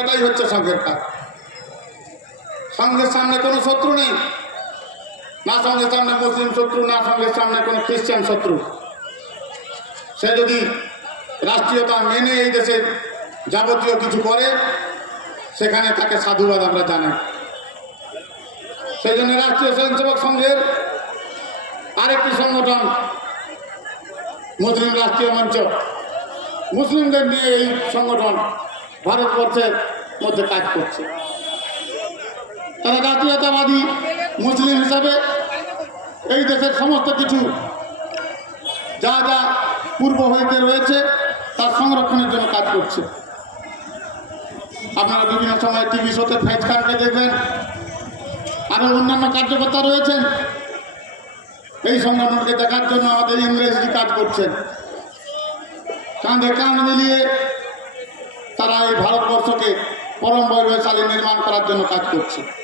এটাই হচ্ছে সংঘের কাজ। সংঘের সামনে কোনো শত্রু নেই, না সংঘের সামনে মুসলিম শত্রু, না সংঘের সামনে কোনো খ্রিস্টান শত্রু। সে যদি রাষ্ট্রীয়তা মেনে এই দেশে যাবতীয় কিছু করে, সেখানে তাকে সাধুবাদ আমরা জানাই। সেই জন্য রাষ্ট্রীয় স্বয়ংসেবক সংঘের আরেকটি সংগঠন মুসলিম রাষ্ট্রীয় মঞ্চ, মুসলিমদের নিয়ে এই সংগঠন ভারতবর্ষের মধ্যে কাজ করছে। তারা জাতীয়তাবাদী মুসলিম হিসাবে এই দেশের সমস্ত কিছু যা যা পূর্ব হইতে রয়েছে তার সংরক্ষণের জন্য কাজ করছে। আপনারা বিভিন্ন সময় টিভি শোতে ফেজ খানকে দেখবেন, আরও অন্যান্য কার্যকর্তা রয়েছেন এই সংগঠনকে দেখার জন্য আমাদের ইংরেজি কাজ করছেন। কাঁধে কাঁধ মিলিয়ে তারা এই ভারতবর্ষকে পরম বৈভবশালী নির্মাণ করার জন্য কাজ করছে।